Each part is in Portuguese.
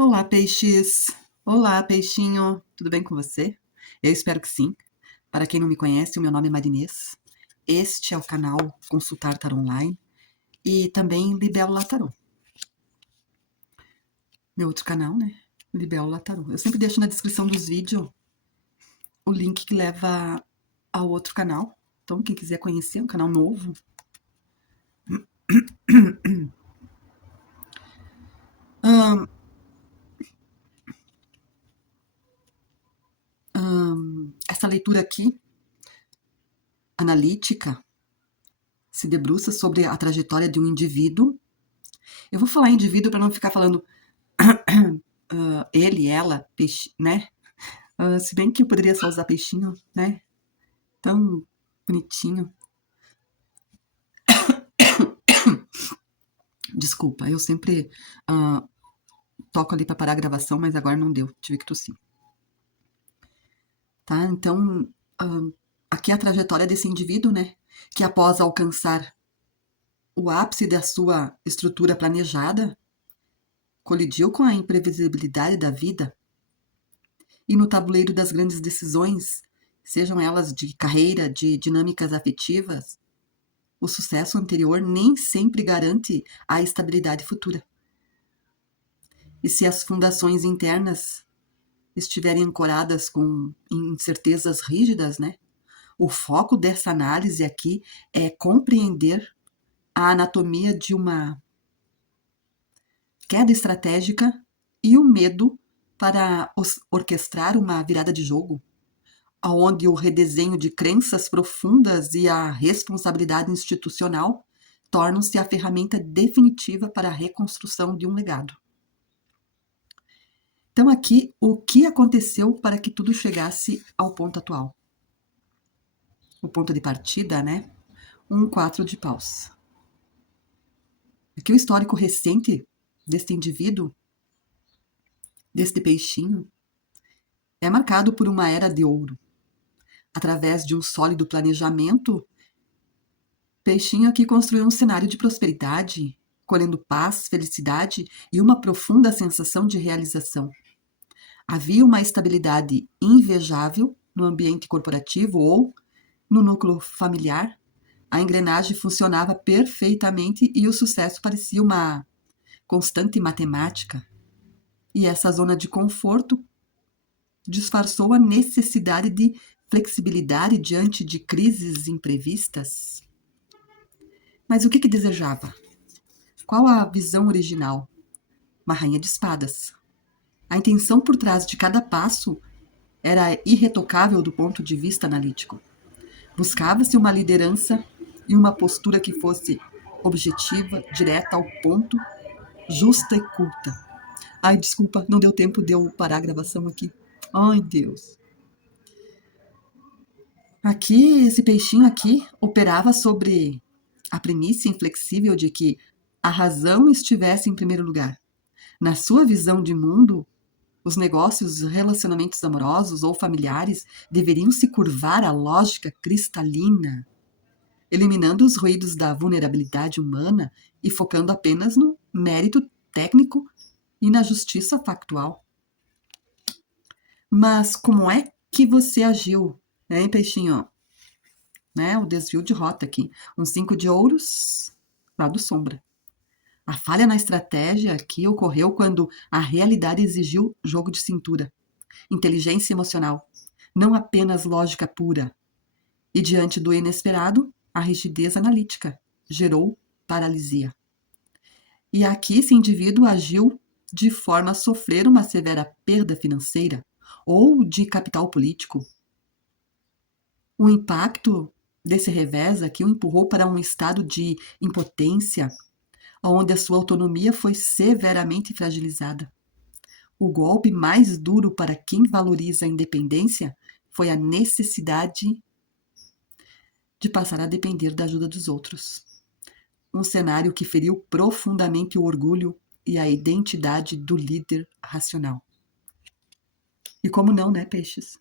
Olá, peixes! Olá, peixinho! Tudo bem com você? Eu espero que sim. Para quem não me conhece, o meu nome é Marinês. Este é o canal Consultar Tarot Online e também Libélula Tarot. Meu outro canal, né? Libélula Tarot. Eu sempre deixo na descrição dos vídeos o link que leva ao outro canal. Então, quem quiser conhecer um canal novo, essa leitura aqui, analítica, se debruça sobre a trajetória de um indivíduo. Eu vou falar indivíduo para não ficar falando ele, ela, peixe, né? Se bem que eu poderia só usar peixinho, né? Tão bonitinho. Desculpa, eu sempre toco ali para parar a gravação, mas agora não deu, tive que tossir. Tá? Então, aqui é a trajetória desse indivíduo, né? Que após alcançar o ápice da sua estrutura planejada, colidiu com a imprevisibilidade da vida e no tabuleiro das grandes decisões, sejam elas de carreira, de dinâmicas afetivas, o sucesso anterior nem sempre garante a estabilidade futura. E se as fundações internas estiverem ancoradas com incertezas rígidas, né? O foco dessa análise aqui é compreender a anatomia de uma queda estratégica e o medo para orquestrar uma virada de jogo, onde o redesenho de crenças profundas e a responsabilidade institucional tornam-se a ferramenta definitiva para a reconstrução de um legado. Então, aqui, o que aconteceu para que tudo chegasse ao ponto atual? O ponto de partida, né? 4 de paus. Aqui o histórico recente deste indivíduo, deste peixinho, é marcado por uma era de ouro. Através de um sólido planejamento, peixinho aqui construiu um cenário de prosperidade, colhendo paz, felicidade e uma profunda sensação de realização. Havia uma estabilidade invejável no ambiente corporativo ou no núcleo familiar. A engrenagem funcionava perfeitamente e o sucesso parecia uma constante matemática. E essa zona de conforto disfarçou a necessidade de flexibilidade diante de crises imprevistas. Mas o que desejava? Qual a visão original? Uma rainha de espadas. A intenção por trás de cada passo era irretocável do ponto de vista analítico. Buscava-se uma liderança e uma postura que fosse objetiva, direta ao ponto, justa e culta. Ai, desculpa, não deu tempo de eu parar a gravação aqui. Ai, Deus. Aqui, esse peixinho aqui operava sobre a premissa inflexível de que a razão estivesse em primeiro lugar. Na sua visão de mundo, os negócios, relacionamentos amorosos ou familiares deveriam se curvar à lógica cristalina, eliminando os ruídos da vulnerabilidade humana e focando apenas no mérito técnico e na justiça factual. Mas como é que você agiu, hein, peixinho? Né? O desvio de rota aqui. 5 de ouros, lado sombra. A falha na estratégia aqui ocorreu quando a realidade exigiu jogo de cintura, inteligência emocional, não apenas lógica pura. E diante do inesperado, a rigidez analítica gerou paralisia. E aqui esse indivíduo agiu de forma a sofrer uma severa perda financeira ou de capital político. O impacto desse revés aqui o empurrou para um estado de impotência, onde a sua autonomia foi severamente fragilizada. O golpe mais duro para quem valoriza a independência foi a necessidade de passar a depender da ajuda dos outros. Um cenário que feriu profundamente o orgulho e a identidade do líder racional. E como não, né, peixes?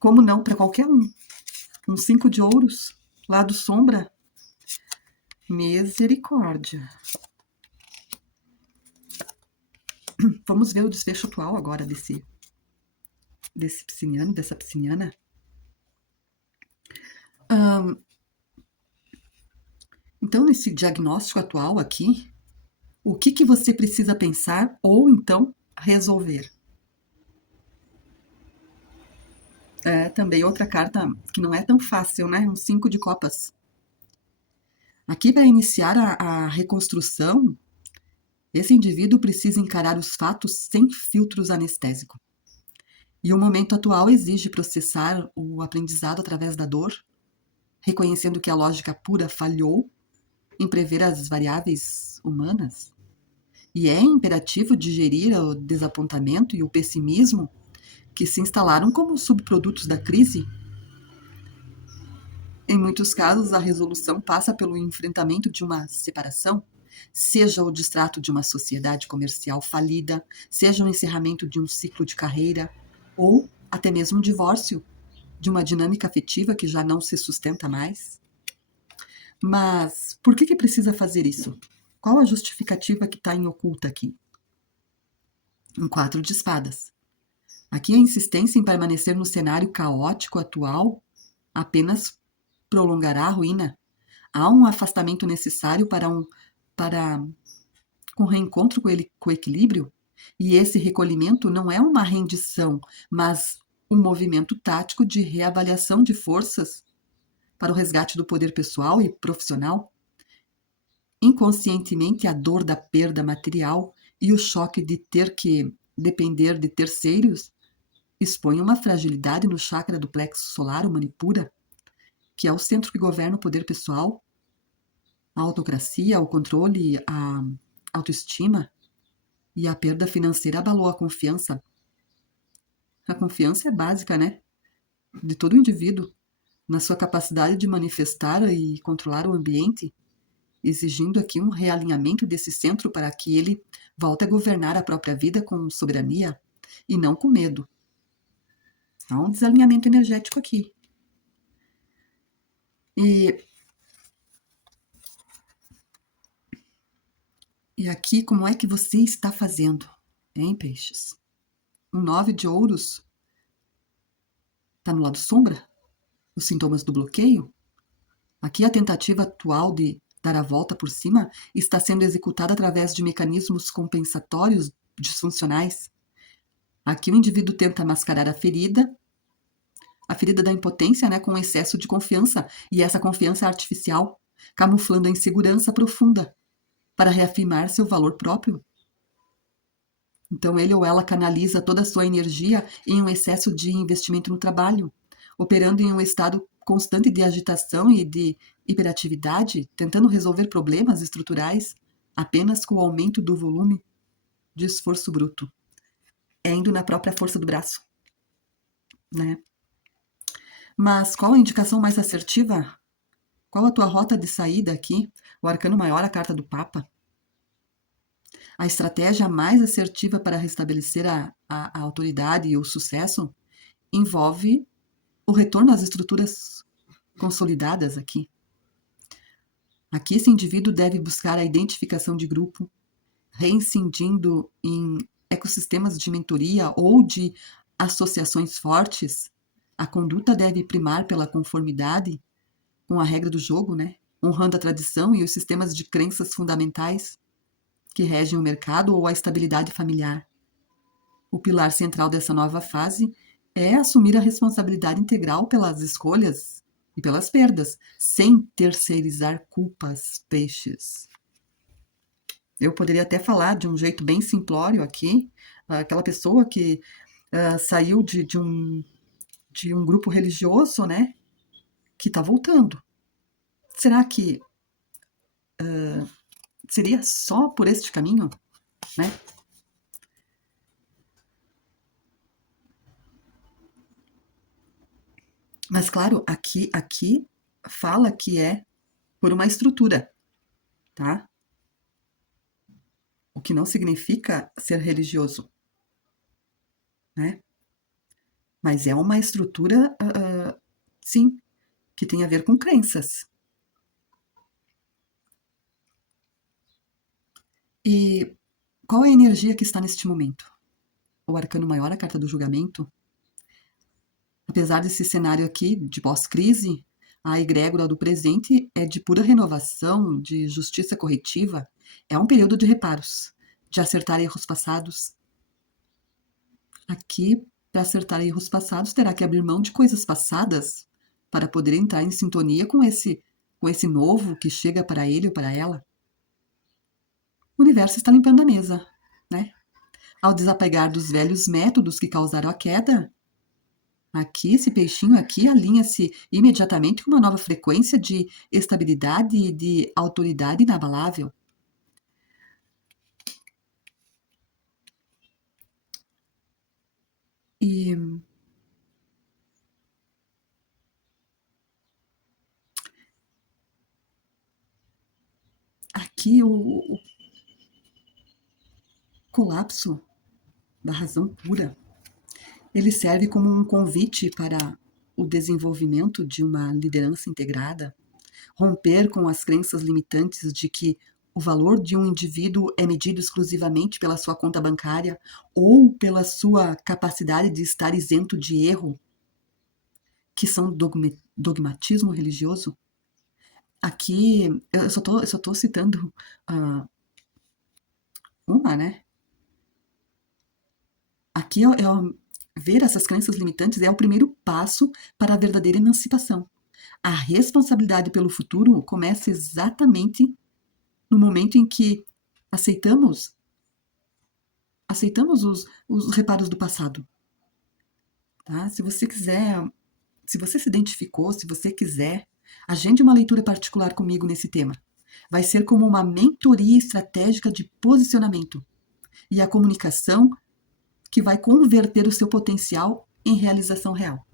Como não para qualquer um? 5 de ouros, lado sombra. Misericórdia. Vamos ver o desfecho atual agora desse pisciniano, dessa pisciniana. Então, nesse diagnóstico atual aqui, o que você precisa pensar ou então resolver? É também outra carta que não é tão fácil, né? Um 5 de copas. Aqui, para iniciar a reconstrução, esse indivíduo precisa encarar os fatos sem filtros anestésicos. E o momento atual exige processar o aprendizado através da dor, reconhecendo que a lógica pura falhou em prever as variáveis humanas. E é imperativo digerir o desapontamento e o pessimismo que se instalaram como subprodutos da crise. Em muitos casos, a resolução passa pelo enfrentamento de uma separação, seja o distrato de uma sociedade comercial falida, seja o encerramento de um ciclo de carreira, ou até mesmo um divórcio de uma dinâmica afetiva que já não se sustenta mais. Mas por que precisa fazer isso? Qual a justificativa que está em oculta aqui? Um 4 de espadas. Aqui a insistência em permanecer no cenário caótico atual apenas prolongará a ruína. Há um afastamento necessário para um reencontro com o equilíbrio, e esse recolhimento não é uma rendição, mas um movimento tático de reavaliação de forças para o resgate do poder pessoal e profissional. Inconscientemente, a dor da perda material e o choque de ter que depender de terceiros expõe uma fragilidade no chakra do plexo solar, o Manipura, que é o centro que governa o poder pessoal, a autocracia, o controle, a autoestima, e a perda financeira abalou a confiança. A confiança é básica, né? De todo indivíduo, na sua capacidade de manifestar e controlar o ambiente, exigindo aqui um realinhamento desse centro para que ele volte a governar a própria vida com soberania e não com medo. Há um desalinhamento energético aqui. E aqui, como é que você está fazendo, hein, peixes? Um 9 de ouros está no lado sombra? Os sintomas do bloqueio? Aqui a tentativa atual de dar a volta por cima está sendo executada através de mecanismos compensatórios disfuncionais. Aqui o indivíduo tenta mascarar a ferida da impotência, né, com excesso de confiança, e essa confiança é artificial, camuflando a insegurança profunda para reafirmar seu valor próprio. Então ele ou ela canaliza toda a sua energia em um excesso de investimento no trabalho, operando em um estado constante de agitação e de hiperatividade, tentando resolver problemas estruturais apenas com o aumento do volume de esforço bruto, indo na própria força do braço, né? Mas qual a indicação mais assertiva? Qual a tua rota de saída aqui? O arcano maior, a carta do Papa. A estratégia mais assertiva para restabelecer a autoridade e o sucesso envolve o retorno às estruturas consolidadas aqui. Aqui esse indivíduo deve buscar a identificação de grupo, reincidindo em ecossistemas de mentoria ou de associações fortes. A conduta deve primar pela conformidade com a regra do jogo, né? Honrando a tradição e os sistemas de crenças fundamentais que regem o mercado ou a estabilidade familiar. O pilar central dessa nova fase é assumir a responsabilidade integral pelas escolhas e pelas perdas, sem terceirizar culpas, peixes. Eu poderia até falar de um jeito bem simplório aqui, aquela pessoa que saiu de um grupo religioso, né, que está voltando. Será que seria só por este caminho, né? Mas claro, aqui fala que é por uma estrutura, tá? O que não significa ser religioso, né? Mas é uma estrutura, sim, que tem a ver com crenças. E Qual é a energia que está neste momento? O arcano maior, a carta do julgamento. Apesar desse cenário aqui de pós-crise, a egrégora do presente é de pura renovação, de justiça corretiva. É um período de reparos, de acertar erros passados. Aqui, para acertar erros passados, terá que abrir mão de coisas passadas para poder entrar em sintonia com esse novo que chega para ele ou para ela. O universo está limpando a mesa, né? Ao desapegar dos velhos métodos que causaram a queda, aqui, esse peixinho aqui alinha-se imediatamente com uma nova frequência de estabilidade e de autoridade inabalável. E aqui o colapso da razão pura, ele serve como um convite para o desenvolvimento de uma liderança integrada, romper com as crenças limitantes de que o valor de um indivíduo é medido exclusivamente pela sua conta bancária ou pela sua capacidade de estar isento de erro, que são dogmatismo religioso. Aqui, eu só tô citando uma, né? Aqui ver essas crenças limitantes é o primeiro passo para a verdadeira emancipação. A responsabilidade pelo futuro começa exatamente no momento em que aceitamos os reparos do passado. Tá? Se você quiser, se você se identificou, se você quiser, agende uma leitura particular comigo nesse tema. Vai ser como uma mentoria estratégica de posicionamento e a comunicação que vai converter o seu potencial em realização real.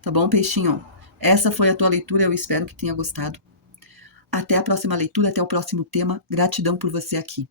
Tá bom, peixinho? Essa foi a tua leitura, eu espero que tenha gostado. Até a próxima leitura, até o próximo tema. Gratidão por você aqui.